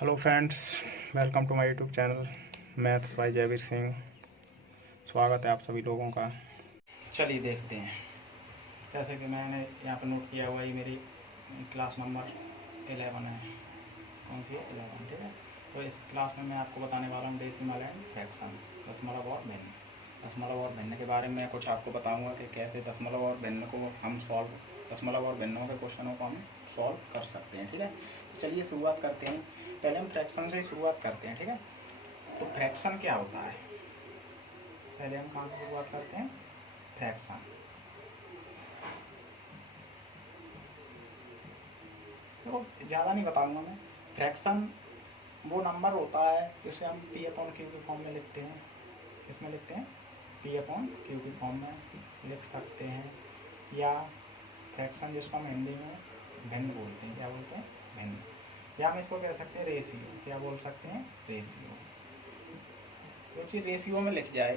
Hello friends, welcome to my YouTube channel maths by Jaiveer Singh. स्वागत है आप सभी लोगों का। चलिए देखते हैं जैसे कि मैंने यहाँ पर नोट किया हुआ, ये मेरी क्लास नंबर 11 है। कौन सी है? 11, ठीक है। तो इस क्लास में मैं आपको बताने वाला हूँ डेसिमल एंड फ्रैक्शन, दशमलव और भिन्न। दशमलव और भिन्न के बारे में कुछ आपको बताऊँगा कि कैसे दशमलव और भिन्न को हम दशमलव और भिन्नों के क्वेश्चनों को हम सॉल्व कर सकते हैं, ठीक है। चलिए शुरुआत करते हैं। पहले हम फ्रैक्शन से शुरुआत करते हैं, ठीक है। तो फ्रैक्शन क्या होता है? पहले हम कहाँ से शुरुआत करते हैं? फ्रैक्शन। देखो ज़्यादा नहीं बताऊंगा मैं। फ्रैक्शन वो नंबर होता है जिसे हम पी अपॉन क्यू के फॉर्म में लिखते हैं। किसमें लिखते हैं? पी अपॉन क्यू के फॉर्म में लिख सकते हैं। या फ्रैक्शन जिसको हम हिंदी में भिन्न बोलते हैं। क्या बोलते हैं? भिन्न। या हम इसको कह सकते हैं रेशियो। क्या बोल सकते हैं? रेशियो। जो चीज़ रेशियो में लिख जाए,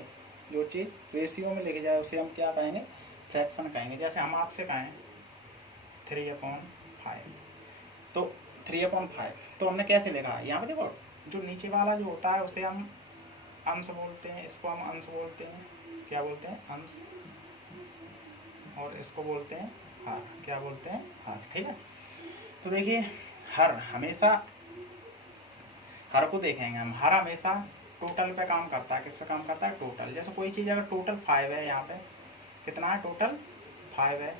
जो चीज़ रेशियो में लिख जाए उसे हम क्या कहेंगे? फ्रैक्शन कहेंगे। जैसे हम आपसे कहें 3/5, तो 3/5 तो हमने कैसे लिखा? यहाँ पे देखो, जो नीचे वाला जो होता है उसे हम अंश बोलते हैं, इसको हम अंश बोलते हैं। क्या बोलते हैं? अंश। और इसको बोलते हैं हर। क्या बोलते हैं? हर, ठीक है। तो देखिए, हर हमेशा, हर को देखेंगे हम, हर हमेशा टोटल पे काम करता है। किस पे काम करता है? टोटल। जैसे कोई चीज़ अगर टोटल 5 है, यहाँ पे कितना है? टोटल 5 है,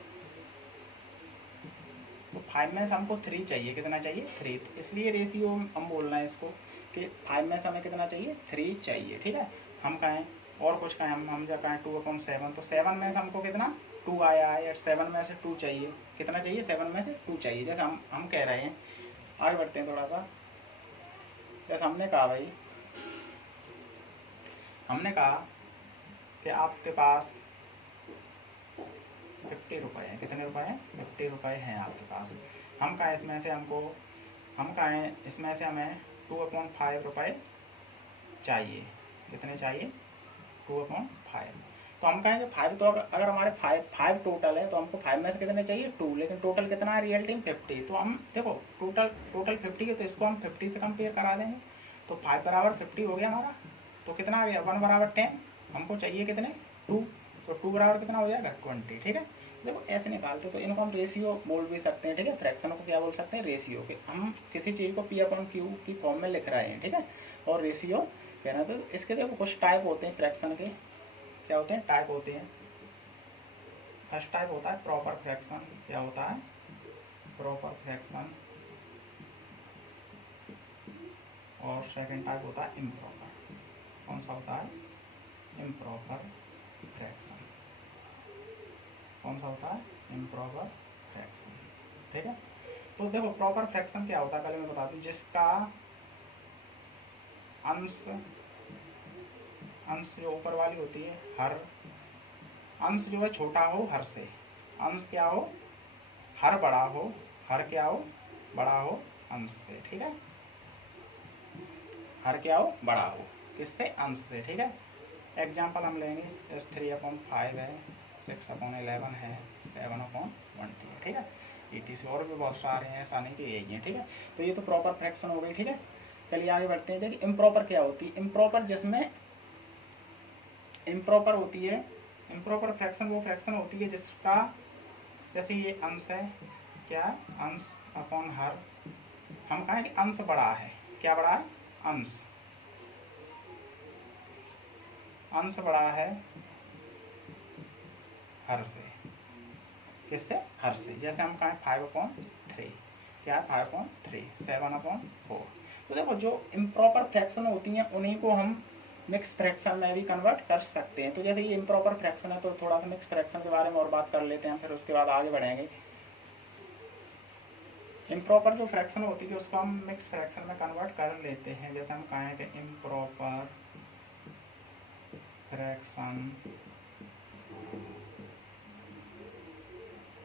तो 5 में से हमको 3 चाहिए। कितना चाहिए? 3। तो इसलिए रेशियो हम बोल रहे हैं इसको कि 5 में से हमें कितना चाहिए? 3 चाहिए, ठीक है। हम कहें और कुछ कहें, हम जब कहें 2/7, तो 7 में से हमको कितना? 2 आया है, या 7 में से 2 चाहिए। कितना चाहिए? 7 में से 2 चाहिए। जैसे हम कह रहे हैं, आगे बढ़ते हैं थोड़ा सा। जैसे हमने कहा भाई, हमने कहा कि आपके पास 50 रुपये हैं। कितने रुपए हैं? 50 रुपये हैं आपके पास। हम कहें इसमें से हमको, हम कहें इसमें से हमें 2/5 रुपये चाहिए। कितने चाहिए? 2/5। तो हम कहेंगे 5, तो अगर हमारे 5 टोटल है तो हमको 5 में से कितने चाहिए? 2। लेकिन टोटल कितना है रियलिटी में? 50। तो हम देखो टोटल 50 है, तो इसको हम 50 से कंपेयर करा देंगे। तो 5 बराबर 50 हो गया हमारा। तो कितना आ गया? 1 बराबर 10। हमको चाहिए कितने? 2। तो 2 बराबर कितना हो जाएगा? 20, ठीक है। देखो ऐसे निकालते, तो इनको हम रेशियो बोल भी सकते हैं, ठीक है। फ्रैक्शनों को क्या बोल सकते हैं? रेशियो के। हम किसी चीज़ को पी अपॉन क्यू की फॉर्म में लिख रहे हैं, ठीक है। और रेशियो कहना, तो इसके देखो कुछ टाइप होते हैं फ्रैक्शन के। क्या होते हैं? टाइप होते हैं। फर्स्ट टाइप होता है प्रॉपर फ्रैक्शन। क्या होता है? Proper fraction. और सेकंड टाइप होता है इम्प्रॉपर। कौन सा होता है? Improper fraction. कौन सा होता है? इम्प्रॉपर फ्रैक्शन, ठीक है। तो देखो प्रॉपर फ्रैक्शन क्या होता है पहले मैं बता दूं। जिसका अंश, अंश जो ऊपर वाली होती है हर, अंश जो है छोटा हो हर से। अंश क्या हो? हर बड़ा हो। हर क्या हो? बड़ा हो अंश से, ठीक है। हर क्या हो? बड़ा हो। किससे? अंश से, ठीक है। एग्जाम्पल हम लेंगे, जैसे 3/5 है, 6/11 है, 7/20 है, ठीक है। ETC और भी बहुत सारे हैं, ऐसा नहीं कि यही है, ठीक है। तो ये तो प्रॉपर फ्रैक्शन हो गई, ठीक है। चलिए आगे बढ़ते हैं। देखिए इम्प्रॉपर क्या होती है? इम्प्रॉपर, जिसमें इम्प्रॉपर होती है, इम्प्रॉपर फ्रैक्शन वो फ्रैक्शन होती है जिसका, जैसे ये अंश है, क्या? अंश अपॉन हर। हम कहें कि अंश बड़ा है। क्या बड़ा है? अंश। अंश बड़ा है हर से। किससे? हर से। जैसे हम कहें 5/3। क्या है? 5/3, 7/4। तो देखो जो इम्प्रॉपर फ्रैक्शन होती हैं उन्हीं को हम मिक्स फ्रैक्शन में भी कन्वर्ट कर सकते हैं। तो जैसे ये इम्प्रॉपर फ्रैक्शन है, तो थोड़ा सा मिक्स फ्रैक्शन के बारे में और बात कर लेते हैं, फिर उसके बाद आगे बढ़ेंगे। इम्प्रॉपर जो फ्रैक्शन होती है उसको हम मिक्स फ्रैक्शन में कन्वर्ट कर लेते हैं। जैसे हम कहें कि इम्प्रॉपर फ्रैक्शन,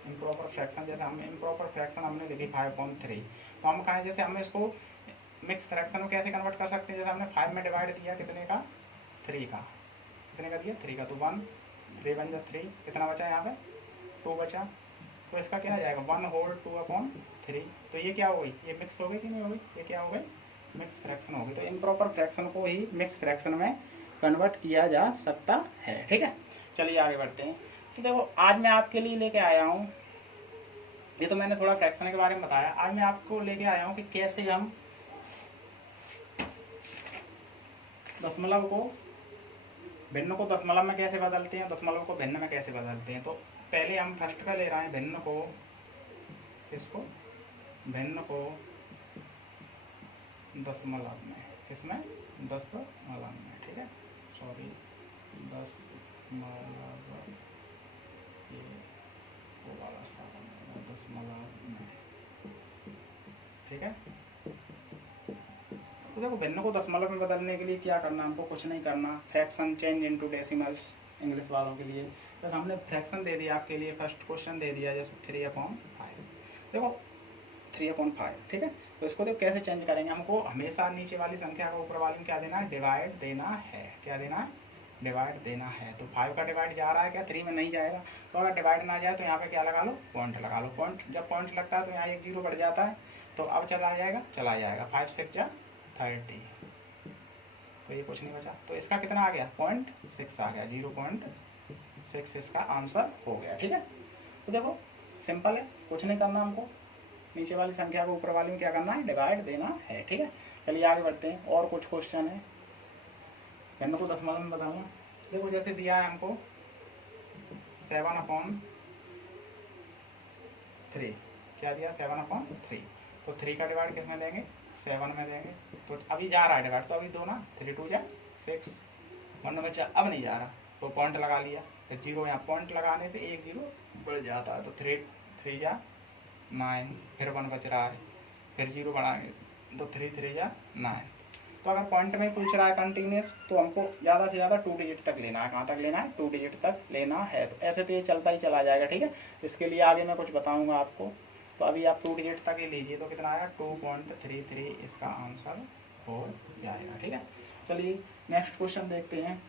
इम्प्रॉपर फ्रैक्शन, जैसे हम इम्प्रॉपर फ्रैक्शन हमने लिखी 5/3, तो हम कहें जैसे हम इसको मिक्स फ्रैक्शन में कैसे कन्वर्ट कर सकते हैं। जैसे हमने 5 में डिवाइड दिया कितने का? 3 का। कितने का दिया? 3 का। तो 1, 3 बन जा 3, कितना बचा यहाँ पे? 2 बचा। तो इसका क्या आ जाएगा? 1 होल 2/3। तो ये क्या हो गई? ये मिक्स हो गई कि नहीं हो गई? ये क्या हो गई? मिक्स फ्रैक्शन होगी, तो इम्प्रॉपर फ्रैक्शन को ही मिक्स फ्रैक्शन में कन्वर्ट किया जा सकता है। ठीक है, चलिए आगे बढ़ते हैं। तो देखो आज मैं आपके लिए लेके आया हूँ, ये तो मैंने थोड़ा फ्रैक्शन के बारे में बताया, आज मैं आपको लेके आया हूँ कि कैसे हम दशमलव को भिन्न को दशमलव में कैसे बदलते हैं, दशमलव को भिन्न में कैसे बदलते हैं। तो पहले हम फर्स्ट का ले रहे हैं भिन्न को, किसको, भिन्न को दशमलव में, किसमें, दशमलव में। ठीक है, सॉरी, दशमलव, ये वाला दशमलव में। ठीक है, तो देखो भिन्न को दशमलव में बदलने के लिए क्या करना, हमको कुछ नहीं करना, fraction change into decimals English वालों के लिए। बस हमने फ्रैक्शन दे दिया आपके लिए, फर्स्ट क्वेश्चन दे दिया जैसे 3/5, देखो 3/5। ठीक है, तो इसको देखो कैसे चेंज करेंगे, हमको हमेशा नीचे वाली संख्या का ऊपर वाली में क्या देना है, डिवाइड देना है। क्या देना है, डिवाइड देना है। तो 5 का डिवाइड जा रहा है क्या, 3 में नहीं जाएगा। तो अगर डिवाइड ना जाए तो यहाँ पे क्या लगा लो, पॉइंट लगा लो। पॉइंट, जब पॉइंट लगता है तो यहाँ एक 0 बढ़ जाता है, तो अब चला जाएगा, चला जाएगा। 5 6 जा 30, तो ये कुछ नहीं बचा, तो इसका कितना आ गया, 0.6 आ गया, 0.6 इसका आंसर हो गया। ठीक है, तो देखो सिंपल है, कुछ नहीं करना हमको, नीचे वाली संख्या को ऊपर वाली में क्या करना है, डिवाइड देना है। ठीक है, चलिए आगे बढ़ते हैं, और कुछ क्वेश्चन है भिन्न को दशमलव में बताऊंगा। देखो जैसे दिया है हमको 7/3, क्या दिया, 7/3, तो 3 का डिवाइड किस में देंगे, 7 में देंगे। तो अभी जा रहा है डिवाइड, तो अभी 2 ना, 3 2 जा 6, 1 बचा, अब नहीं जा रहा, तो पॉइंट लगा लिया, फिर 0 यहाँ, पॉइंट लगाने से एक 0 बढ़ जाता है, तो 3 3 जा 9, फिर 1 बच रहा है, फिर 0 बढ़ाएंगे, तो 3 3 जा 9। तो अगर पॉइंट में पूछ रहा है कंटिन्यूस, तो हमको ज़्यादा से ज़्यादा 2 डिजिट तक लेना है। कहाँ तक लेना है, 2 डिजिट तक लेना है। तो ऐसे तो ये चलता ही चला जाएगा। ठीक है, इसके लिए आगे मैं कुछ बताऊंगा आपको, तो अभी आप 2 डिजिट तक ही लीजिए, तो कितना आया, 2.33 इसका आंसर हो जाएगा। ठीक है, चलिए नेक्स्ट क्वेश्चन देखते हैं।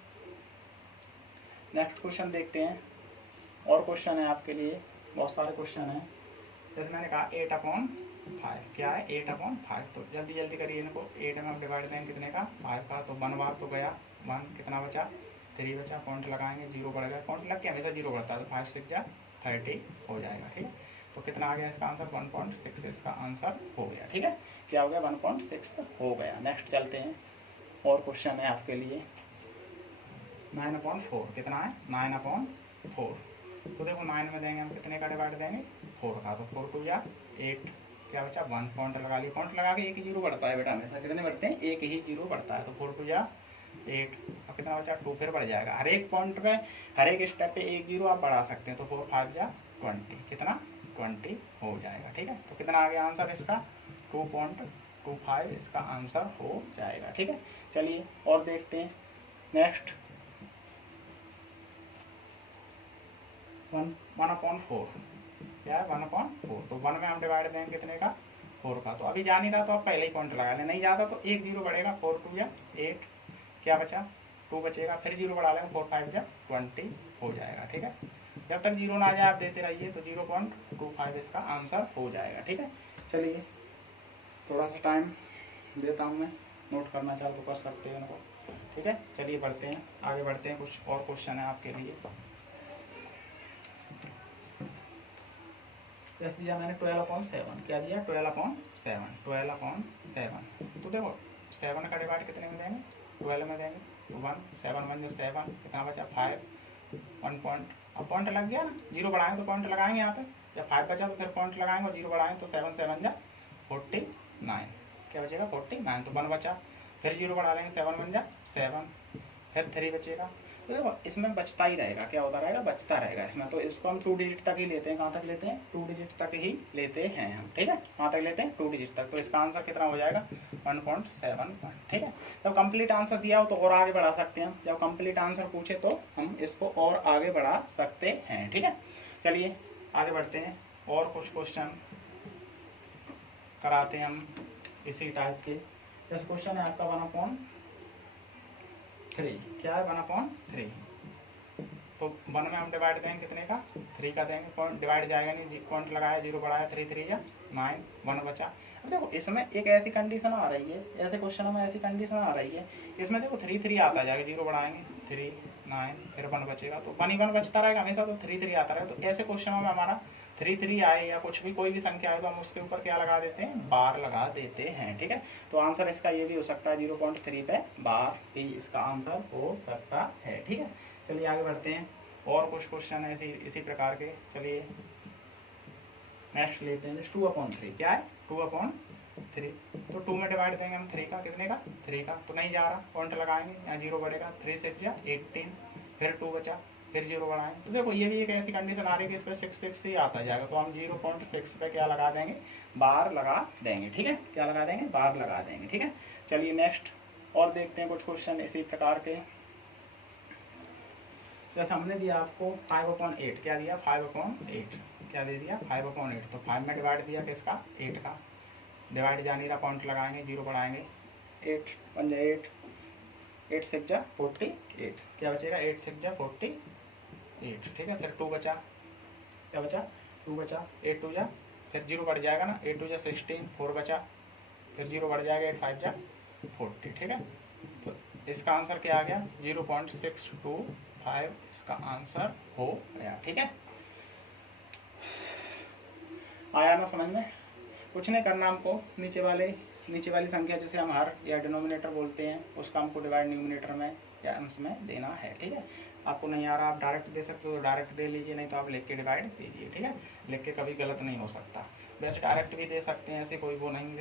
नेक्स्ट क्वेश्चन देखते हैं, और क्वेश्चन है आपके लिए, बहुत सारे क्वेश्चन हैं। जैसे मैंने कहा 8/5, क्या है 8/5, तो जल्दी जल्दी करिए इनको। 8 में हम डिवाइड देंगे कितने का, 5 का, तो 1 बार तो गया 1, कितना बचा, 3 बचा, पॉइंट लगाएंगे, 0 बढ़ गया, पॉइंट लग के हमेशा 0 बढ़ता है, तो 5 6 जा 30 हो जाएगा। ठीक है, तो कितना आ गया इसका आंसर, 1.6 इसका आंसर हो गया। ठीक है, क्या हो गया, 1.6 हो गया। नेक्स्ट चलते हैं, और क्वेश्चन है आपके लिए 9/4, कितना है, 9/4। तो देखो 9 में देंगे हम कितने का डिवाइड देंगे, 4 का, तो 4 2 जा 8, क्या बचा 1, पॉइंट लगा लिया, पॉइंट लगा के एक ही 0 बढ़ता है बेटा, हमेशा कितने बढ़ते हैं, एक ही 0 बढ़ता है, तो 4 2 जा 8, अब कितना बचा 2, फिर बढ़ जाएगा। हर एक पॉइंट पे, हर एक स्टेप पे एक 0 आप बढ़ा सकते हैं, तो 4 5 जा 20, कितना 20 हो जाएगा। ठीक है, तो कितना आ गया आंसर इसका, 2.25 इसका आंसर हो जाएगा। ठीक है, चलिए और देखते हैं। नेक्स्ट 1/4, क्या है 1/4, तो 1 में हम डिवाइड देंगे कितने का, 4 का, तो अभी जा नहीं रहा तो आप पहले ही पॉइंट लगा लें, नहीं जाता तो एक 0 बढ़ेगा, 4 2 या 8, क्या बचा 2 बचेगा, फिर 0 बढ़ा लेंगे, 4 5 जा 20 हो जाएगा। ठीक है, जब तक 0 ना जाए आप देते रहिए, तो 0.25 इसका आंसर हो जाएगा। ठीक है, चलिए थोड़ा सा टाइम देता हूँ मैं, नोट करना चाहो तो कर सकते हैं इनको। ठीक है, चलिए बढ़ते हैं, आगे बढ़ते हैं, कुछ और क्वेश्चन है आपके लिए। जैसे दिया मैंने 12/7, क्या दिया 12/7, तो देखो 7 का डिवाइड कितने में देंगे, 12 में देंगे, तो 1 7 1 जो 7, कितना बचा 5, 1 पॉइंट, अब पॉइंट लग गया ना, 0 बढ़ाएंगे तो पॉइंट लगाएंगे यहाँ पे, जब 5 बचा तो फिर पॉइंट लगाएंगे, और 0 बढ़ाएंगे तो 7 7 जा 49, क्या बचेगा 49, तो 1 बचा, फिर 0 बढ़ा लेंगे, 7 1 जा 7, फिर 3 बचेगा। तो देखो इसमें बचता ही रहेगा, क्या होता रहेगा, बचता रहेगा इसमें, तो इसको हम 2 डिजिट तक ही लेते हैं। कहाँ तक लेते हैं, 2 डिजिट तक ही लेते हैं हम। ठीक है, कहाँ तक लेते हैं, 2 डिजिट तक, तो इसका आंसर कितना हो जाएगा 1.7। ठीक है, जब कंप्लीट आंसर दिया हो तो और आगे बढ़ा सकते हैं, जब कंप्लीट आंसर पूछे तो हम इसको और आगे बढ़ा सकते हैं। ठीक है, चलिए आगे बढ़ते हैं, और कुछ क्वेश्चन कराते हैं हम इसी टाइप के। जैसे क्वेश्चन है आपका 1/3, क्या है 1/3, तो 1 में हम डिवाइड देंगे कितने का, 3 का देंगे, पॉइंट डिवाइड जाएगा नहीं, पॉइंट लगाया, 0 बढ़ाया, 3 3 या 9, 1 बचा। तो देखो इसमें एक ऐसी कंडीशन आ रही है, ऐसे क्वेश्चनों में ऐसी कंडीशन आ रही है, इसमें देखो 3 3 आता जाएगा, 0 बढ़ाएंगे 3 9 फिर 1 बचेगा, तो 1 ही 1 बचता रहेगा हमेशा, तो 3 3 आता रहेगा। तो ऐसे क्वेश्चनों में हमारा 3 3 आए या कुछ भी कोई भी संख्या आए तो हम उसके ऊपर क्या लगा देते हैं, बार लगा देते हैं। ठीक है, तो आंसर इसका ये भी हो सकता है 0.3 पे बार, ही इसका आंसर हो सकता है। ठीक है, चलिए आगे बढ़ते हैं, और कुछ क्वेश्चन है इसी प्रकार के। चलिए नेक्स्ट लेते हैं 2/3, क्या है 2/3, तो 2 में डिवाइड देंगे हम 3 का, कितने का 3 का, तो नहीं जा रहा, पॉइंट लगाएंगे यहाँ 0 बढ़ेगा, 3 6 या 18, फिर 2 बचा, फिर 0 बढ़ाएंगे। तो देखो ये भी एक ऐसी कंडीशन आ रही है कि इस पर 6 6 ही आता जाएगा, तो हम 0.6 पे क्या लगा देंगे, बार लगा देंगे। ठीक है, क्या लगा देंगे, बार लगा देंगे। ठीक है, चलिए नेक्स्ट और देखते हैं कुछ क्वेश्चन इसी प्रकार के। जैसे हमने दिया आपको 5/8, क्या दिया 5/8, क्या दे दिया 5/8, तो 5 में डिवाइड दिया किसका, 8 का, डिवाइड जा नहीं रहा, पॉइंट लगाएंगे 0 बढ़ाएंगे, 8 1 जा 8, 8 6 जा 48, क्या बचेगा 8 6 जा 48। ठीक है, फिर 2 बचा, क्या बचा 2 बचा, 8 2 जा, फिर 0 बढ़ जाएगा ना, 8 2 जा 16, 4 बचा, फिर 0 बढ़ जाएगा, 8 5 जा 40। ठीक है, तो इसका आंसर क्या आ गया 0.625, इसका आंसर हो गया। ठीक है, आया ना समझ में, कुछ नहीं करना हमको, नीचे वाली संख्या जैसे हम हर या डिनोमिनेटर बोलते हैं उसका हमको डिवाइड न्यूमिनेटर में या अंश में देना है। ठीक है, आपको नहीं आ रहा आप डायरेक्ट दे सकते हो तो डायरेक्ट दे लीजिए, नहीं तो आप लिख के डिवाइड दीजिए। ठीक है, लिख के कभी गलत नहीं हो सकता, वैसे डायरेक्ट भी दे सकते हैं, ऐसे कोई वो नहीं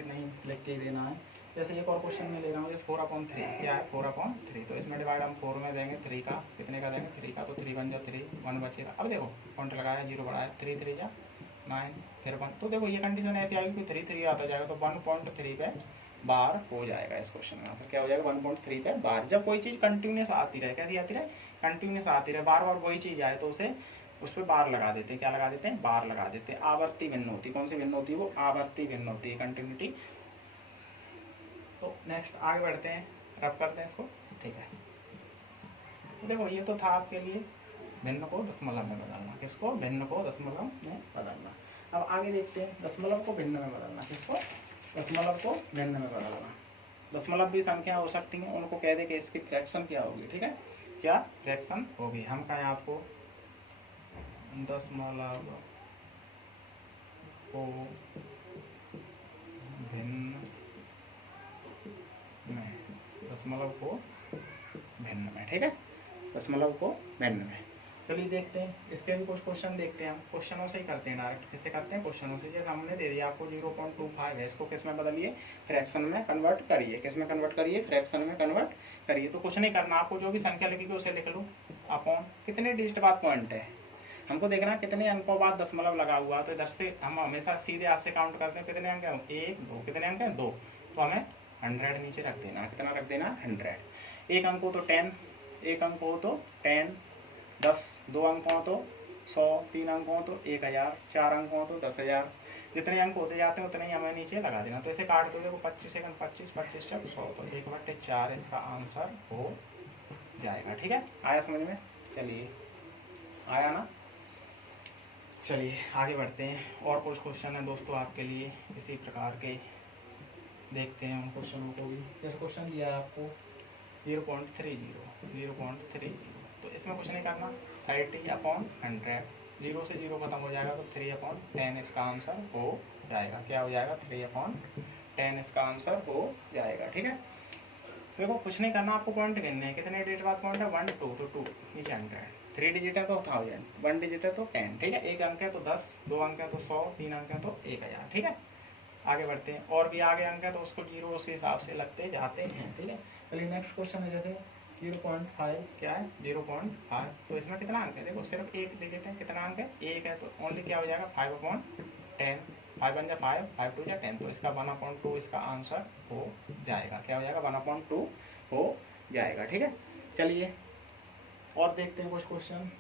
लिख के ही देना है। जैसे एक और क्वेश्चन में ले रहा हूँ, जैसे 4/3, क्या है 4/3, तो इसमें डिवाइड हम 4 में देंगे 3 का, कितने का देंगे 3 का, तो 3 1 जा 3, 1 बचेगा। अब देखो पॉइंट लगाया 0 बढ़ाया, 3 3 जा 9, फिर 1, तो देखो ये कंडीशन ऐसी आएगी कि 3 3 आता जाएगा, तो 1.3 पे बार हो जाएगा। इस क्वेश्चन में आंसर क्या हो जाएगा 1.3 पे बार। जब कोई चीज़ कंटिन्यूस आती रहे, कैसी आती रहे, कंटिन्यूस आती रहे, बार बार वही चीज़ आए तो उसे उस पर बार लगा देते हैं, क्या लगा देते हैं, बार लगा देते हैं। आवर्ती भिन्न होती, कौन सी भिन्न होती है, वो आवर्ती भिन्न होती है, कंटिन्यूटी। तो नेक्स्ट आगे बढ़ते हैं, रब करते हैं इसको। ठीक है, तो देखो ये तो था आपके लिए भिन्न को दशमलव में बदलना, किसको, भिन्न को दशमलव में बदलना। अब आगे देखते हैं दशमलव को भिन्न में बदलना, किसको, दशमलव को भिन्न में बदलना। दशमलव भी संख्या हो सकती हैं, उनको कह दे कि इसकी फ्रैक्शन क्या होगी। ठीक है, क्या फ्रैक्शन होगी, हम कहें आपको दशमलव को भिन्न में, दशमलव को भिन्न में। ठीक है, दशमलव को भिन्न में। चलिए देखते हैं, इसके भी कुछ क्वेश्चन देखते हैं हम, क्वेश्चनों से ही करते हैं डायरेक्ट। किससे करते हैं, क्वेश्चनों से। जैसे हमने दे दिया आपको 0.25 है, इसको किस में बदलिए, फ्रैक्शन में कन्वर्ट करिए, किस में कन्वर्ट करिए, फ्रैक्शन में कन्वर्ट करिए। तो कुछ नहीं करना, आपको जो भी संख्या लिखी उसे लिख लो, अपॉन कितने डिजिट बाद पॉइंट है, हमको देखना कितने अंकों बाद दशमलव लगा हुआ, तो इधर से हम हमेशा सीधे हाथ से काउंट करते हैं, कितने अंक हैं 1 2, कितने अंक हैं 2, तो हमें 100 नीचे रख देना, कितना रख देना 100। एक अंक हो तो 10, एक अंक हो तो 10, 10, 2 अंक हो तो 100, 3 अंक हो तो 1000, 4 अंक हो तो 10,000, जितने अंक होते जाते हैं उतने ही हमें नीचे लगा देना। तो इसे काट दो, देखो 25 सेकंड 25 25 जब 100, तो 1/4 इसका आंसर हो जाएगा। ठीक है, आया समझ में, चलिए आया ना। चलिए आगे बढ़ते हैं, और कुछ क्वेश्चन है दोस्तों आपके लिए इसी प्रकार के, देखते हैं उन क्वेश्चनों को भी। जैसे क्वेश्चन दिया है आपको 0.30, तो इसमें कुछ नहीं करना, 30/100, 0 से 0 खत्म हो जाएगा, तो 3/10 इसका आंसर हो जाएगा। क्या हो जाएगा 3/10 इसका आंसर हो जाएगा। ठीक है, देखो कुछ नहीं करना, आपको पॉइंट गिनने हैं, कितने डिजिट बाद पॉइंट है 1 2, तो 2 नीचे 100, 3 डिजिट है तो 1000, 1 डिजिट है तो 10। ठीक है, एक अंक है तो 10, 2 अंक है तो 100, 3 अंक है तो 1000। ठीक है, आगे बढ़ते हैं, और भी आगे अंक है तो उसको 0 उस हिसाब से लगते जाते हैं। ठीक है, चलिए नेक्स्ट क्वेश्चन है जैसे 0.5, क्या है 0.5, तो इसमें कितना अंक है, देखो सिर्फ एक डिजिट है, कितना अंक है 1 है, तो ओनली क्या हो जाएगा 5/10, 5 1 जा 5, 5 2 जा 10, तो इसका 1/2 इसका आंसर हो जाएगा। क्या हो जाएगा 1/2 हो जाएगा। ठीक है, चलिए और देखते हैं कुछ क्वेश्चन।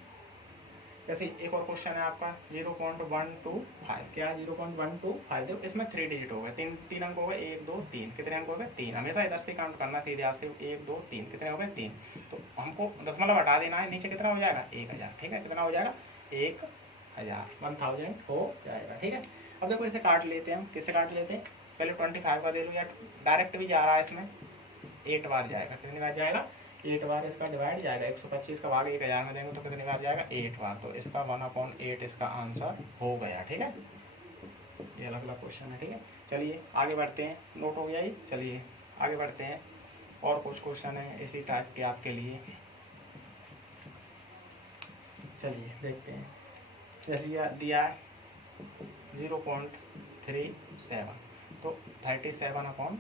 जैसे एक और क्वेश्चन है आपका 0.125, क्या 0.125, देखो इसमें 3 डिजिट हो गए, तीन अंक हो गए, 1 2 3, कितने अंक हो गए 3, हमेशा इधर से काउंट करना सीधे हाथ से, 1 2 3, कितने हो गए 3, तो हमको दशमलव हटा देना है, नीचे कितना हो जाएगा 1000। ठीक है, कितना हो जाएगा 1000 हो जाएगा। ठीक है, अब देखो इसे काट लेते हैं हम, किससे काट लेते हैं, पहले 25 का दे लूँ, या डायरेक्ट भी जा रहा है इसमें 8 बार जाएगा। कितनी बार जाएगा? 8 बार इसका डिवाइड जाएगा। 125 का भाग 1000 में देंगे तो कितनी बार जाएगा? 8 बार। तो इसका 1/8 इसका आंसर हो गया। ठीक है, ये अलग अलग क्वेश्चन है। ठीक है, चलिए आगे बढ़ते हैं। नोट हो गया ये, चलिए आगे बढ़ते हैं। और कुछ क्वेश्चन है इसी टाइप के आपके लिए, चलिए देखते हैं। जैसे दिया है 0.37, तो 37/100।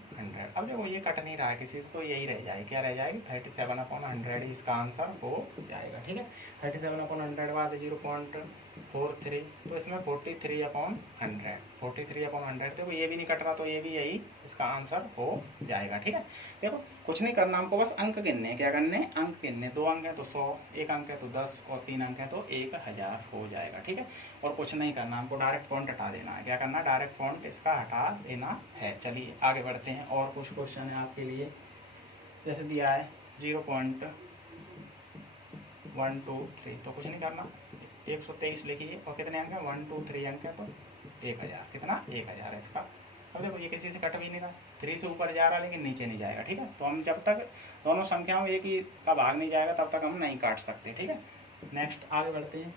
अब देखो ये कट नहीं रहा है किसी से, तो यही रह जाएगी। क्या रह जाएगी? 37/100 ही इसका आंसर हो जाएगा। ठीक है, 37/100 बाद 0.43, तो इसमें 43/100, 43/100। देखो ये भी नहीं कट रहा, तो ये भी यही इसका आंसर हो जाएगा। ठीक है, देखो कुछ नहीं करना हमको, बस अंक गिनने। क्या करने? अंक गिनने। 2 अंक है तो 100, 1 अंक है तो 10, और 3 अंक है तो 1000 हो जाएगा। ठीक है, और कुछ नहीं करना हमको, डायरेक्ट फॉन्ट हटा देना है। क्या करना? डायरेक्ट फॉन्ट इसका हटा देना है। चलिए आगे बढ़ते हैं। और कुछ क्वेश्चन है आपके लिए, जैसे दिया है 0.123, तो कुछ नहीं करना, 123 लिखिए, और कितने अंक है? 1 2 3 अंक है तो 1000। कितना? 1000 है इसका। अब देखो ये किसी से कट भी नहीं रहा, 3 से ऊपर जा रहा लेकिन नीचे नहीं जाएगा। ठीक है, तो हम जब तक दोनों संख्याओं एक ही का भाग नहीं जाएगा तब तक हम नहीं काट सकते। ठीक है, नेक्स्ट आगे बढ़ते हैं।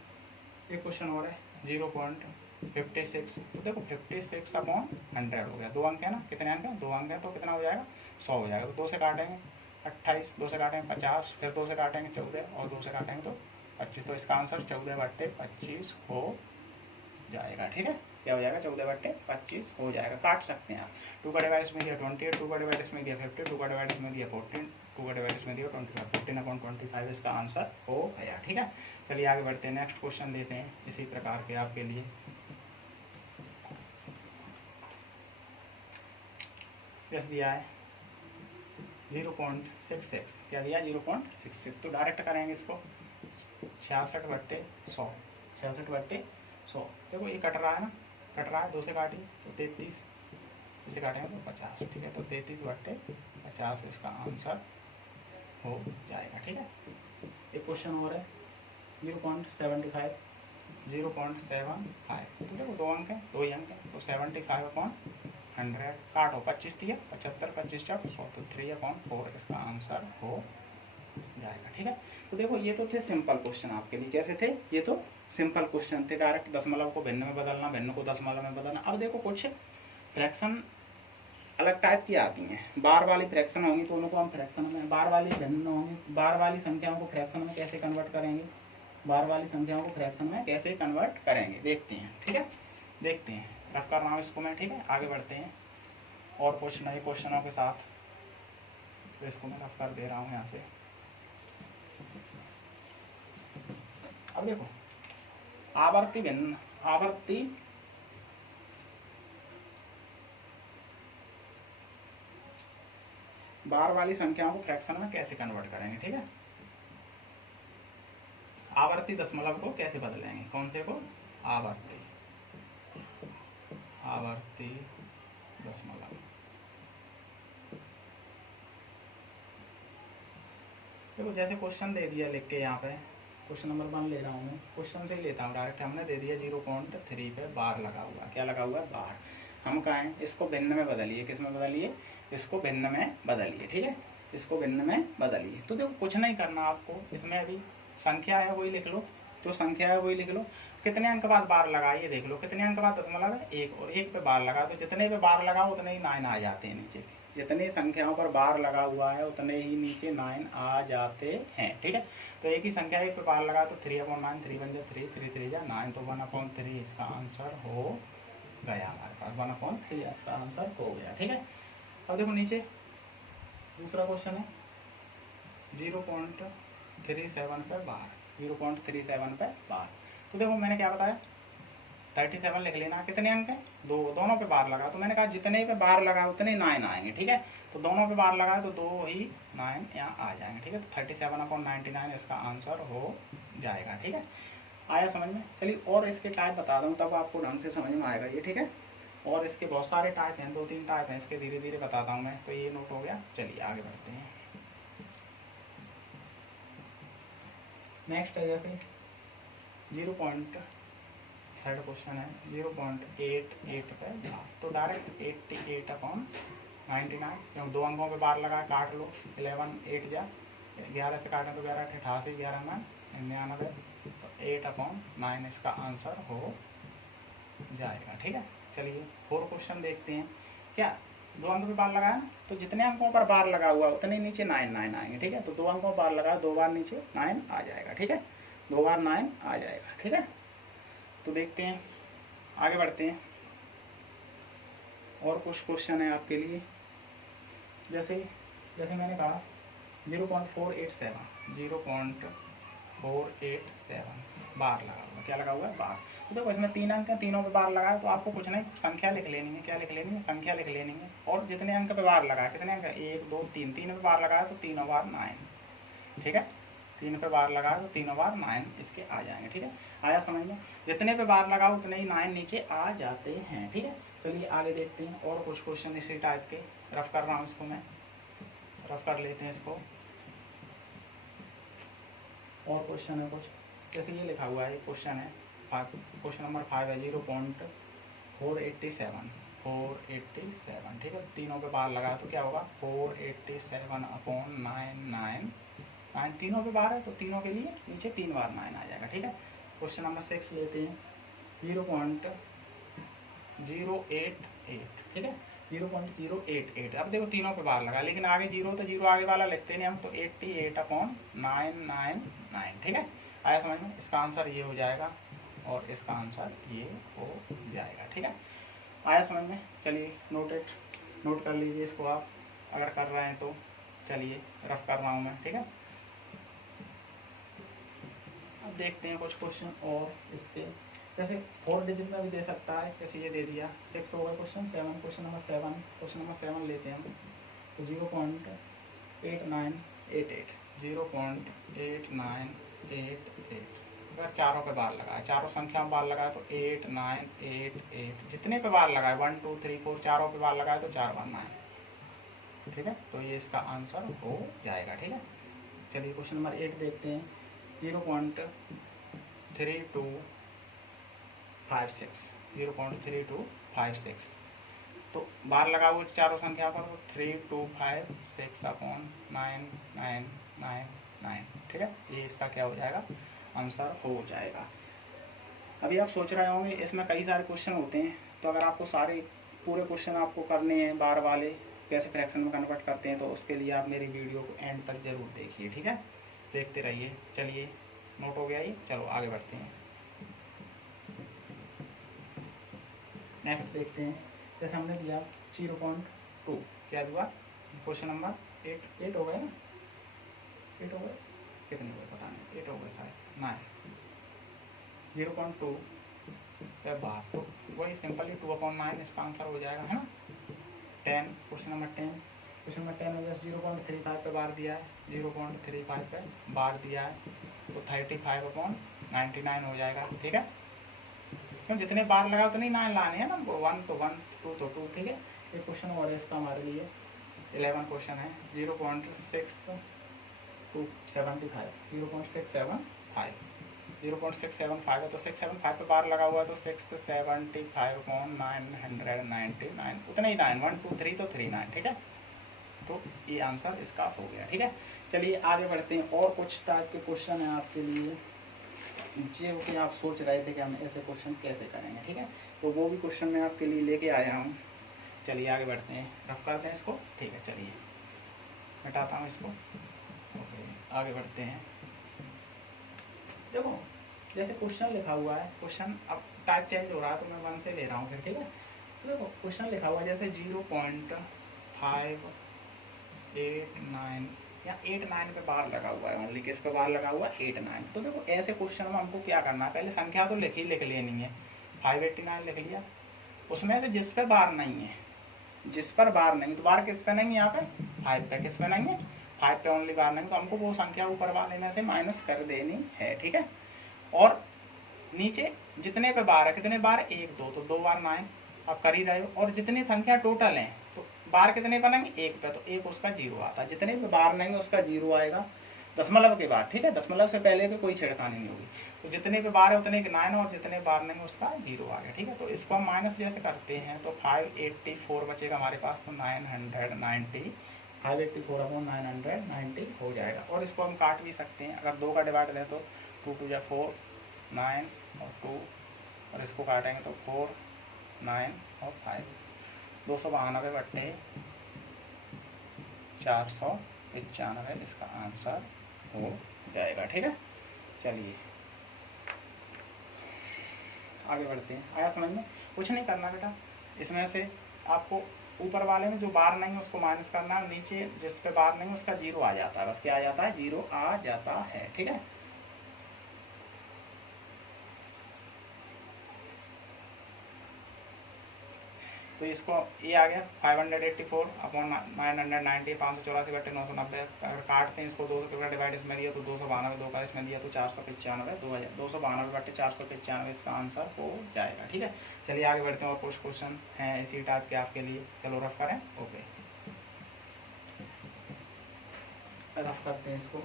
एक क्वेश्चन और है 0.56, तो देखो 56/100 हो गया। 2 अंक है ना, कितने अंक है? 2 अंक है तो कितना हो जाएगा? 100 हो जाएगा। तो 2 से काटेंगे 28, 2 से काटेंगे 50, फिर 2 से काटेंगे 14, और 2 से काटेंगे तो 25। तो इसका आंसर 14/25 हो जाएगा। ठीक है, क्या हो जाएगा? 14/25 हो जाएगा। काट सकते हैं आप। 2 का डिवाइड इसमें दिया 28, 2 का डिवाइड इसमें दिया 50, 2 का डिवाइड इसमें दिया 14, 2 का डिवाइड इसमें दिया 25, 14/25 इसका आंसर हो गया। ठीक है, चलिए आगे बढ़ते हैं। नेक्स्ट क्वेश्चन लेते हैं इसी प्रकार के आपके लिए। जैसे दिया है 0.66, क्या दिया? 0.66, तो डायरेक्ट करेंगे इसको। 66/100, 66/100। देखो ये कट रहा है ना, कट रहा है। 2 से काटिए तो 33, इसे काटेंगे तो 50। ठीक है, तो 33/50 इसका आंसर हो जाएगा। ठीक है, एक क्वेश्चन और है 0.75, 0.75, तो देखो 2 अंक है, 2 ही अंक है, तो 75/100 काटो। 25 दिया 75, 25 4 100, तो 3/4 इसका आंसर हो जाएगा। ठीक है, तो देखो ये तो थे सिंपल क्वेश्चन आपके लिए। कैसे थे? ये तो सिंपल क्वेश्चन थे, डायरेक्ट दशमलव को भिन्न में बदलना, भिन्न को दशमलव में बदलना। अब देखो कुछ फ्रैक्शन अलग टाइप की आती हैं। बार वाली फ्रैक्शन होंगी तो उनको हम फ्रैक्शन में, बार वाली भिन्न होंगी। बार वाली संख्याओं को फ्रैक्शन में कैसे कन्वर्ट करेंगे? बार वाली संख्याओं को फ्रैक्शन में कैसे कन्वर्ट करेंगे देखते हैं। ठीक है, देखते हैं, रफ कर रहा हूँ इसको मैं। ठीक है, आगे बढ़ते हैं और कुछ नए क्वेश्चनों के साथ। तो इसको मैं रफ कर दे रहा हूँ यहाँ से। अब देखो आवर्ती भिन्न, आवर्ती बार वाली संख्याओं को फ्रैक्शन में कैसे कन्वर्ट करेंगे। ठीक है, आवर्ती दशमलव को कैसे बदलेंगे? कौन से को? आवर्ती, आवर्ती दशमलव। देखो जैसे क्वेश्चन दे दिया लिख के, यहाँ पे क्वेश्चन नंबर 1 ले रहा हूँ मैं, क्वेश्चन से ही लेता हूँ डायरेक्ट। हमने दे दिया 0.3 पे बार लगा हुआ। क्या लगा हुआ है? बार। हम कहें इसको भिन्न में बदलिए। किस में बदलिए? इसको भिन्न में बदलिए। ठीक है, इसको भिन्न में बदलिए। तो देखो कुछ नहीं करना आपको, इसमें अभी संख्या है वही लिख लो, जो संख्या है वही लिख लो। कितने अंक बाद बार लगा ये देख लो, कितने अंक बाद दशमलव है? 1, और 1 पे बार लगा, तो जितने पे बार लगा उतने ही 9 आ जाते हैं नीचे। जितनी संख्याओं पर बार लगा हुआ है उतने ही नीचे 9 आ जाते हैं। ठीक है, तो एक ही संख्या 1 पे बार लगा तो 3/9, 3 बन जाए 3, 3 3 जा 9, तो 1/3 इसका आंसर हो गया हमारे पास। 1/3 इसका आंसर हो गया। ठीक है, अब देखो नीचे दूसरा क्वेश्चन है 0.37 पे बार, 0.37 पे बार। तो देखो मैंने क्या बताया, 37 लिख लेना। कितने अंक है? 2, दोनों पे बार लगा, तो मैंने कहा जितने पे बार लगा उतने 9 आएंगे। ठीक है, तो दोनों पे बार लगा तो 2 ही 9 यहाँ आ जाएंगे। ठीक है, तो 37/99 इसका आंसर हो जाएगा। ठीक है, आया समझ में? चलिए और इसके टाइप बता दूँ तब आपको ढंग से समझ में आएगा ये। ठीक है, और इसके बहुत सारे टाइप हैं, 2-3 टाइप हैं इसके, धीरे धीरे बताता हूँ मैं। तो ये नोट हो गया। चलिए आगे बढ़ते हैं। नेक्स्ट है जैसे 0.3 थर्ड क्वेश्चन है 0.88 पे बार, तो डायरेक्ट 88/99, क्योंकि 2 अंकों पे बार लगा, काट लो। 11 8 जा 11 से काटें तो 11 88, 11 9 99, तो 8/9 इसका आंसर हो जाएगा। ठीक है, चलिए 4 क्वेश्चन देखते हैं। क्या 2 अंकों पे बार लगाया ना, तो जितने अंकों पर बार लगा हुआ उतने नीचे 9 9 आएंगे। ठीक है, तो 2 अंकों पर बार लगा, 2 बार नीचे 9 आ जाएगा। ठीक है, 2 बार 9 आ जाएगा। ठीक है, तो देखते हैं, आगे बढ़ते हैं। और कुछ क्वेश्चन है आपके लिए, जैसे मैंने कहा 0.487 बार लगा हुआ, क्या लगा हुआ है, बार। तो देखो इसमें 3 अंक हैं, तीनों पे बार लगा, तो आपको कुछ नहीं, संख्या लिख लेनी है। क्या लिख लेनी है, संख्या लिख लेनी है। और जितने अंक पे बार लगा, कितने अंक, 1 2 3, 3 पे बार लगाया तो 3 बार 9। ठीक है, 3 पे बार लगा तो 3 बार 9 इसके आ जाएंगे। ठीक है, आया समझ में, जितने पे बार लगाओ उतने ही 9 नीचे आ जाते हैं। ठीक है, चलिए आगे देखते हैं। और कुछ क्वेश्चन इसी टाइप के, रफ कर रहा हूँ इसको, मैं रफ कर लेते हैं इसको। और क्वेश्चन है कुछ, जैसे ये लिखा हुआ है, क्वेश्चन है क्वेश्चन नंबर 5 है 0.487। ठीक है, तीनों पे बार लगा तो क्या होगा, 487/999, तीनों पे बार है तो तीनों के लिए नीचे 3 बार 9 आ जाएगा। ठीक है, क्वेश्चन नंबर 6 लेते हैं 0.088। ठीक है, 0.088। अब देखो तीनों पे बार लगा, लेकिन आगे 0 तो 0 आगे वाला लिखते नहीं हम, तो 88/999। ठीक है, आया समझ में, इसका आंसर ये हो जाएगा और इसका आंसर ये हो जाएगा। ठीक है, आया समझ में। चलिए नोट कर लीजिए इसको आप, अगर कर रहे हैं तो। चलिए रफ कर रहा हूँ मैं। ठीक है, अब देखते हैं कुछ क्वेश्चन और इसके, जैसे 4 डिजिट में भी दे सकता है, जैसे ये दे दिया 6 हो गए क्वेश्चन। 7 क्वेश्चन नंबर 7 लेते हैं हम, तो 0.8988 0.8988। अगर चारों पे बार लगाए, चारों संख्या में बार लगाए तो 8988, जितने पे बार लगाए 1 2 3 4, चारों पे बार लगाए तो 4 बार 9। ठीक है, तो ये इसका आंसर हो जाएगा। ठीक है, चलिए क्वेश्चन नंबर 8 देखते हैं 0.3256। तो बार लगा हुआ चारों संख्या पर, 3256/99999। ठीक है, ये इसका क्या हो जाएगा, आंसर हो जाएगा। अभी आप सोच रहे होंगे इसमें कई सारे क्वेश्चन होते हैं, तो अगर आपको सारे पूरे क्वेश्चन आपको करने हैं बार वाले, कैसे फ्रैक्शन में कन्वर्ट करते हैं, तो उसके लिए आप मेरी वीडियो को एंड तक जरूर देखिए। ठीक है, देखते रहिए। चलिए नोट हो गया ये, चलो आगे बढ़ते हैं। नेक्स्ट देखते हैं, जैसे हमने दिया 0.2, क्या दिया, क्वेश्चन नंबर 8 हो गए ना, 8 हो गए, कितने हुए पता नहीं, 8 हो गए शायद, 9 0.2 पे बार, तो वही सिंपली 2/9 इसका आंसर हो जाएगा, है ना। 10 क्वेश्चन नंबर 10 में जैसे 0.35 पे बार दिया है, 0.35 पे बार दिया है, तो 35/99 हो जाएगा। ठीक है, क्यों जितने बार लगा उतने 9 लाने हैं ना, 1 तो 1 2 तो 2। ठीक है, एक क्वेश्चन और है इसका हमारे लिए, 11 क्वेश्चन है 0.675 0.675 है, तो 675 पे बार लगा हुआ है, तो 675/999, उतने ही 9 1 2 3 तो 3 9। ठीक है, तो ये आंसर इसका हो गया। ठीक है, चलिए आगे बढ़ते हैं। और कुछ टाइप के क्वेश्चन है आपके लिए, जो कि आप सोच रहे थे कि हम ऐसे क्वेश्चन कैसे करेंगे। ठीक है, तो वो भी क्वेश्चन मैं आपके लिए लेके आया हूँ। चलिए आगे बढ़ते हैं, रफ करते हैं इसको। ठीक है, चलिए हटाता हूँ इसको। ओके, आगे बढ़ते हैं। देखो जैसे क्वेश्चन लिखा हुआ है, क्वेश्चन अब टाइप चेंज हो रहा है तो मैं 1 से ले रहा हूँ फिर। ठीक है, तो देखो क्वेश्चन लिखा हुआ है जैसे 0.589 या 89 पे बार लगा हुआ है, ओनली किस पे बार लगा हुआ है, 89। तो देखो ऐसे क्वेश्चन में हमको क्या करना है, पहले संख्या तो लिख लेनी है। 589 लिख लिया, उसमें से जिस पे बार नहीं है, जिस पर बार नहीं, तो बार किस पे नहीं है, यहाँ पे 5 पे, किस पे नहीं है, 5 पे ओनली बार नहीं, तो हमको वो संख्या ऊपर वाले में से माइनस कर देनी है। ठीक है, और नीचे जितने पे बार है, कितने बार, 1 2, तो 2 बार 9 आप कर ही रहे हो। और जितनी संख्या टोटल है तो बार कितने बनेंगे, 1 पे, तो 1 उसका 0 आता है, जितने पे बार नहीं उसका 0 आएगा। दशमलव के बाद, ठीक है, दशमलव से पहले भी कोई छेड़खानी नहीं होगी। तो जितने पे बार है उतने के 9 और जितने बार नहीं उसका 0 आ गया, ठीक है। तो इसको हम माइनस जैसे करते हैं तो 584 बचेगा हमारे पास, तो 990 584 अपॉन 990 हो जाएगा। और इसको हम काट भी सकते हैं, अगर 2 का डिवाइड दें तो 2 2 4 9 और 2, और इसको काटेंगे तो 4 9 और 5, 292 बट्टे 495 इसका आंसर हो जाएगा, ठीक है। चलिए आगे बढ़ते हैं। आया समझ में? कुछ नहीं करना बेटा, इसमें से आपको ऊपर वाले में जो बार नहीं है उसको माइनस करना है, नीचे जिस पे बार नहीं है उसका 0 आ जाता है, बस क्या आ जाता है, 0 आ जाता है, ठीक है। तो इसको ये आ गया 584 अपॉन 990 584 बटे 990। अगर काटते हैं इसको 2 का डिवाइड इसमें दिया तो 292, 2 का इसमें दिया तो 495, 292 बटे 495 इसका आंसर हो जाएगा, ठीक है। चलिए आगे बढ़ते हैं और कुछ क्वेश्चन हैं इसी टाइप के आपके लिए, चलो रफ करें। ओके रफ करते हैं इसको।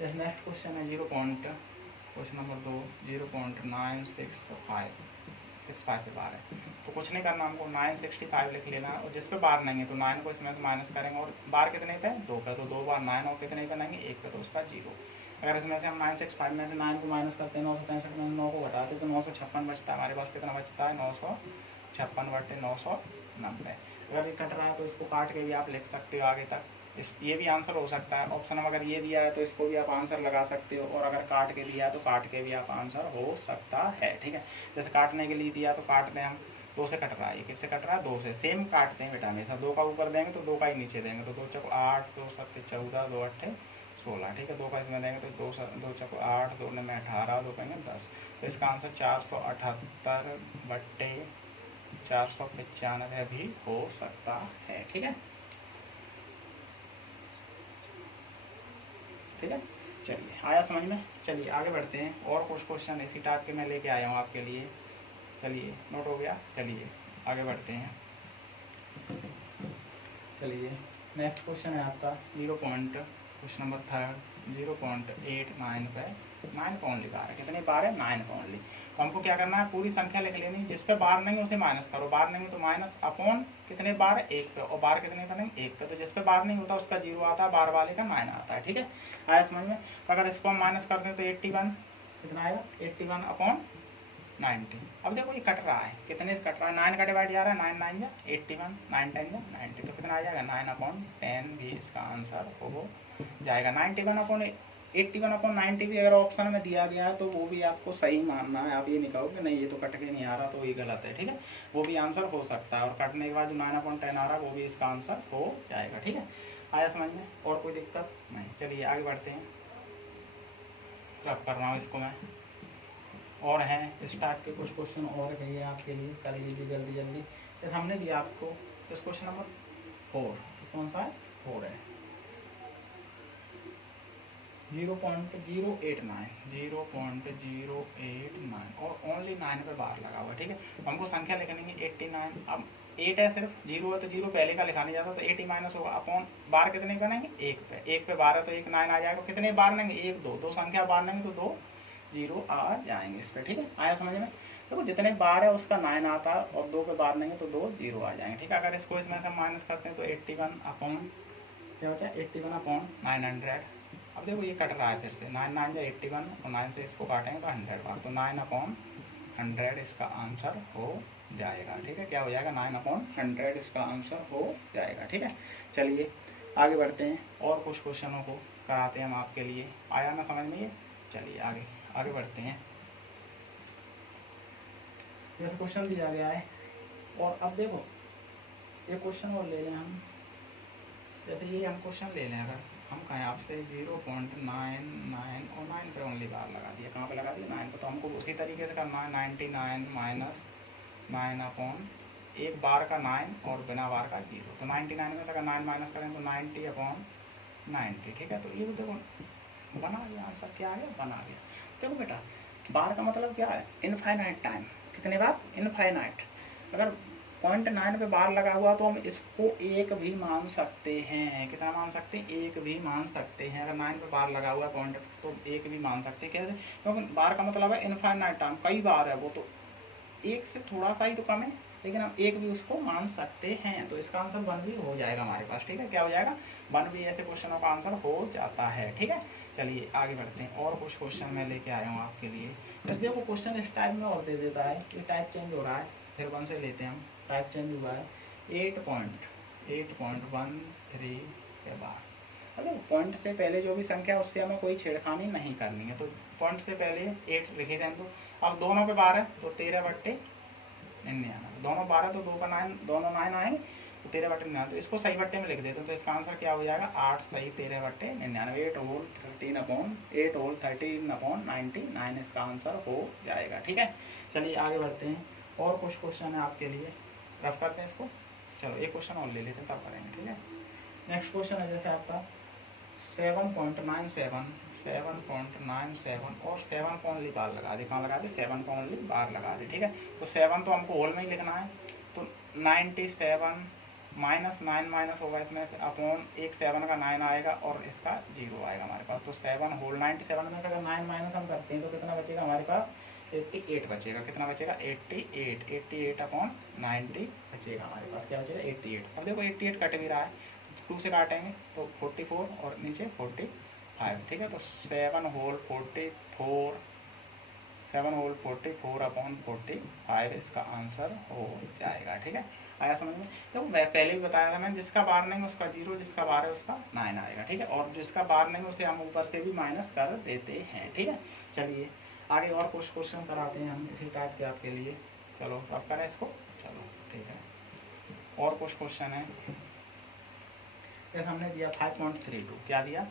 नेक्स्ट क्वेश्चन है क्वेश्चन नंबर 2 0.965 पे बार है, तो कुछ नहीं करना, हमको 965 लिख लेना है, और जिस पे बार नहीं है तो 9 को इसमें से माइनस करेंगे, और बार कितने पे 2 पे, तो 2 बार 9 और कितने पे नहीं 1 पे, तो उसका 0। अगर इसमें से हम 965 में से 9 को माइनस करते हैं 965 में 9 को घटाते तो 956 बचता है हमारे पास। कितना बचता है 956 बटे 990। अगर ये कट रहा है तो इसको काट के भी आप लिख सकते हो आगे तक, ये भी आंसर हो सकता है। ऑप्शन में अगर ये दिया है तो इसको भी आप आंसर लगा सकते हो, और अगर काट के दिया है तो काट के भी आप आंसर हो सकता है, ठीक है। जैसे काटने के लिए दिया तो काट दें हम, 2 से कट रहा है, ये किससे कट रहा है 2 से, सेम काटते हैं बेटा हमेशा, 2 का ऊपर देंगे तो 2 का ही नीचे देंगे, तो 2 चौको 8, 2 7 14, 2 8 16, ठीक है। 2 का इसमें देंगे तो 2 चौको 8, 2 में 18, 2 कहेंगे 10, तो इसका आंसर 478 बट्टे 495 भी हो सकता है, ठीक है, ठीक है। चलिए आया समझ में? चलिए आगे बढ़ते हैं, और कुछ क्वेश्चन इसी टाइप के मैं लेके आया हूँ आपके लिए। चलिए नोट हो गया, चलिए आगे बढ़ते हैं। चलिए नेक्स्ट क्वेश्चन है आपका क्वेश्चन नंबर 3 0.89 पे 9 का ओनली बार है। कितने बार है 9 का ओनली। तो हमको क्या करना है, पूरी संख्या लिख लेनी, जिस पे बार नहीं उसे माइनस करो, बार नहीं तो माइनस अपॉन कितने बार है 1 पे, और बार कितने पे नहीं 1 पे, तो जिस पे बार नहीं होता उसका 0 आता है, बार वाले का 9 आता है, ठीक है। आया समझ में? तो अगर इसको हम माइनस करते हैं तो 81 कितना आएगा 81 अपॉन 90। अब देखो ये कट रहा है, कितने से कट रहा है, 9 का डिवाइड जा रहा है, 9 9 जा 81, 9 10 जा 90, तो कितना आ जाएगा 9 अपॉन 10 भी इसका आंसर हो जाएगा। 91 अपॉन 81 अपॉन 90 भी अगर ऑप्शन में दिया गया है तो वो भी आपको सही मानना है, आप ये नहीं कहो कि नहीं ये तो कट के नहीं आ रहा तो ये गलत है, ठीक है। वो भी आंसर हो सकता है, और कटने के बाद जो 9 अपॉन 10 आ रहा है वो भी इसका आंसर हो जाएगा, ठीक है। आया समझ में? और कोई दिक्कत नहीं। चलिए आगे बढ़ते हैं, रब कर रहा हूँ इसको मैं, और हैं इस टाइप के कुछ क्वेश्चन और है आपके लिए, कर लीजिए जल्दी जल्दी। जैसे हमने दिया आपको इस क्वेश्चन नंबर 4, कौन सा है 4 है 0.089 और ओनली 9 पे बार लगा हुआ, ठीक है। हमको संख्या लिखनी है 89, अब 8 है सिर्फ, 0 है तो 0 पहले का लिखा नहीं जाता, तो 80 माइनस होगा अपॉन बार कितने बनेंगे 1 पे, 1 पे बार है तो 1 9 आ जाएगा, कितने बार लेंगे 1 2, 2 संख्या बार लेंगे तो 2 0 आ जाएंगे इस पर, ठीक है। आया समझ में? देखो जितने बार है उसका 9 आता है, और 2 पे बार लेंगे तो 2 0 आ जाएंगे, ठीक है। अगर इसको इसमें से माइनस करते हैं तो 81 अपॉन क्या होता है 81 अपॉन 900। अब देखो ये कट रहा है फिर से, 9 9 या 81 और 9 से इसको काटेंगे तो 100 बार, तो 9 अपॉन 100 इसका आंसर हो जाएगा, ठीक है। क्या हो जाएगा 9 अपॉन 100 इसका आंसर हो जाएगा, ठीक है। चलिए आगे बढ़ते हैं, और कुछ क्वेश्चनों को कराते हैं हम आपके लिए। आया ना समझ में ये? चलिए आगे बढ़ते हैं। जैसे क्वेश्चन दिया गया है, और अब देखो ये क्वेश्चन और ले लें हम, जैसे ये हम क्वेश्चन ले लें, अगर हम कहें आपसे 0.99 और 9 पे ओनली बार लगा दिया, कहाँ पे लगा दिया 9 पे, तो हमको उसी तरीके से करना है 99 माइनस 9 अपॉन एक बार का 9 और बिना बार का 0, तो 99 में से अगर 9 माइनस करें तो 90 अपॉन 90, ठीक है। तो ये देखो बना गया आंसर, क्या आ गया बना गया। देखो बेटा बार का मतलब क्या है इनफाइनाइट टाइम, कितने बार इनफाइनाइट। अगर 0.9 पे बार लगा हुआ तो हम इसको 1 भी मान सकते हैं। कितना मान सकते हैं? 1 भी मान सकते हैं। अगर 9 पे बार लगा हुआ है पॉइंट तो 1 भी मान सकते हैं। कैसे? क्योंकि बार का मतलब है इनफाइनाइट टाइम, कई बार है वो, तो 1 से थोड़ा सा ही तो कम है, लेकिन हम 1 भी उसको मान सकते हैं। तो इसका आंसर 1 भी हो जाएगा हमारे पास। ठीक है, क्या हो जाएगा? 1 भी ऐसे क्वेश्चनों का आंसर हो जाता है। ठीक है, चलिए आगे बढ़ते हैं। और कुछ क्वेश्चन मैं लेके आया हूँ आपके लिए। बस देखो क्वेश्चन इस टाइप में और दे देता है, ये टाइप चेंज हो रहा है। फिर 1 से लेते हैं हम, टाइप चेंज हुआ है 8.13 के बाद। मतलब पॉइंट से पहले जो भी संख्या उससे हमें कोई छेड़खानी नहीं करनी है। तो पॉइंट से पहले 8 लिखे थे तो अब दोनों पे 12 तो 13/99, दोनों 12 तो 2 का 9, दोनों 9 आएंगे तो 13/99। तो इसको सही बट्टे में लिख देते हैं। तो इसका आंसर क्या हो जाएगा? 8 सही 13/99, 8 होल 13/99 इसका आंसर हो जाएगा। ठीक है, चलिए आगे बढ़ते हैं। और कुछ क्वेश्चन है आपके लिए, रफ करते हैं इसको। चलो एक क्वेश्चन और ले लेते हैं, तब करेंगे। ठीक है, नेक्स्ट क्वेश्चन है जैसे आपका 7.97 और 7 को ओनली बार लगा दे। कहाँ लगा दे? 7 को ओनली बार लगा दे। ठीक है, तो 7 तो हमको होल में ही लिखना है। तो 97 -9 माइनस होगा इसमें से, अपॉन एक 7 का 9 आएगा और इसका 0 आएगा हमारे पास। तो 7 होल 97 में से अगर 9 माइनस हम करते हैं तो कितना बचेगा हमारे पास? 88 बचेगा। कितना बचेगा? 88/90 बचेगा हमारे पास। क्या बचेगा? 88। अब देखो 88 कट भी रहा है, 2 से काटेंगे तो 44 और नीचे 45। ठीक है, तो 7 होल 44/45 इसका आंसर हो जाएगा। ठीक है, आया समझ में? तो मैं पहले भी बताया था मैंने, जिसका बार नहीं उसका 0, जिसका बार है उसका 9 आएगा। ठीक है, और जिसका बार नहीं उसे हम ऊपर से भी माइनस कर देते हैं। ठीक है, चलिए आगे और कुछ क्वेश्चन कराते हैं हम इसी टाइप के आपके लिए। चलो अब करें इसको। चलो ठीक है, और कुछ क्वेश्चन है। जैसे हमने दिया 5.32, क्या दिया?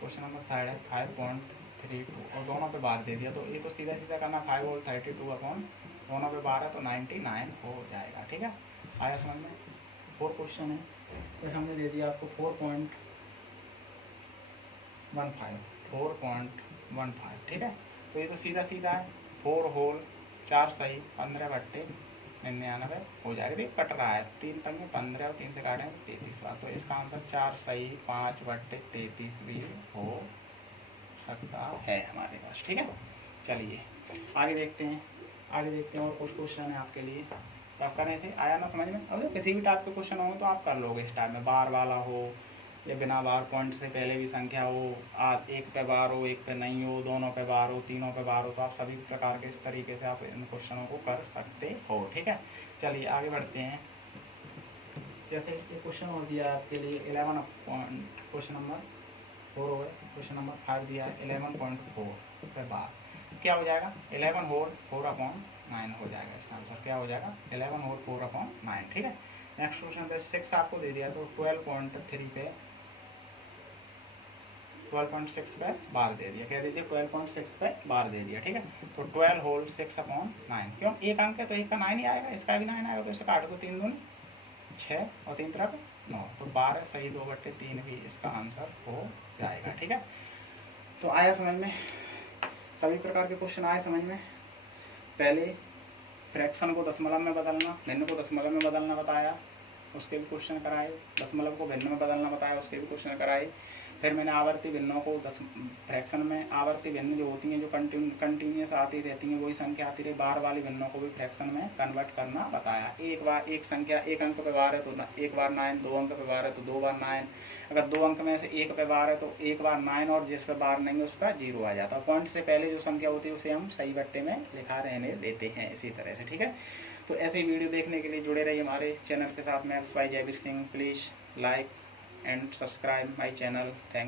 क्वेश्चन नंबर 3 है 5.32 और दोनों पे बार दे दिया। तो ये तो सीधा सीधा करना 5 होल 32 अपॉन दोनों पे बार है तो 99 हो जाएगा। ठीक है, आया समझ में? 4 क्वेश्चन है। जैसे हमने दे दिया आपको 4.15। ठीक है, तो ये तो सीधा सीधा है। 4 होल 4 सही 15/99 हो जाएगा। देखिए कट रहा है, 3 पंगे 15 और 3 से काटें 33 बार। तो इसका आंसर 4 सही 5/33 भी हो सकता है हमारे पास। ठीक है, चलिए आगे देखते हैं। और कुछ क्वेश्चन है आपके लिए। तो आप कर रहे थे, आया ना समझ में? अगर किसी भी टाइप के क्वेश्चन हो तो आप कर लोगे इस टाइप में, बार वाला हो या बिना बार, पॉइंट से पहले भी संख्या हो, एक पे बार हो एक पे नहीं हो, दोनों पे बार हो तीनों पे बार हो, तो आप सभी प्रकार के इस तरीके से आप इन क्वेश्चनों को कर सकते हो। ठीक है, चलिए आगे बढ़ते हैं। जैसे ये क्वेश्चन और दिया आपके लिए 11 क्वेश्चन नंबर 4 हो गए। क्वेश्चन नंबर 5 दिया है 11.4 पे बार। क्या हो जाएगा? 11 होल 4/9 हो जाएगा इसका आंसर। क्या हो जाएगा? 11 होल 4/9। ठीक है, नेक्स्ट क्वेश्चन 6 आपको दे दिया तो 12.6 पे बार दे दिया। क्या दे दिया? 12.6 पे बार दे दिया। ठीक है, तो 12 होल 6/9। क्यों? एक अंक है तो एक का 9 ही आएगा, इसका भी 9 आएगा। तो इसे काटो तो 3 दूनी 6 और 3 तरफ 9, तो 12 सही 2/3 भी इसका आंसर हो जाएगा। ठीक है, तो आया समझ में? सभी प्रकार के क्वेश्चन आए समझ में? पहले फ्रैक्शन को दशमलव में बदलना, भिन्न को दशमलव में बदलना बताया, उसके भी क्वेश्चन कराए। दशमलव को भिन्न में बदलना बताया, उसके भी क्वेश्चन कराए। फिर मैंने आवर्ती भिन्नों को फ्रैक्शन में, आवर्ती भिन्न जो होती हैं जो कंटिन्यूस आती रहती हैं वही संख्या आती रही, बार वाली भिन्नों को भी फ्रैक्शन में कन्वर्ट करना बताया। एक बार एक संख्या एक अंक पे बार है तो एक बार 9, 2 अंक पे बार है तो 2 बार 9, अगर 2 अंक में से एक पे बार है तो एक बार 9 और जिस पे बार नहीं है उसका 0 आ जाता है। पॉइंट से पहले जो संख्या होती है उसे हम सही बट्टे में लिखा रहने देते हैं इसी तरह से। ठीक है, तो ऐसे वीडियो देखने के लिए जुड़े रहिए हमारे चैनल के साथ। Maths by Jaiveer Singh. Please like and subscribe my channel. Thank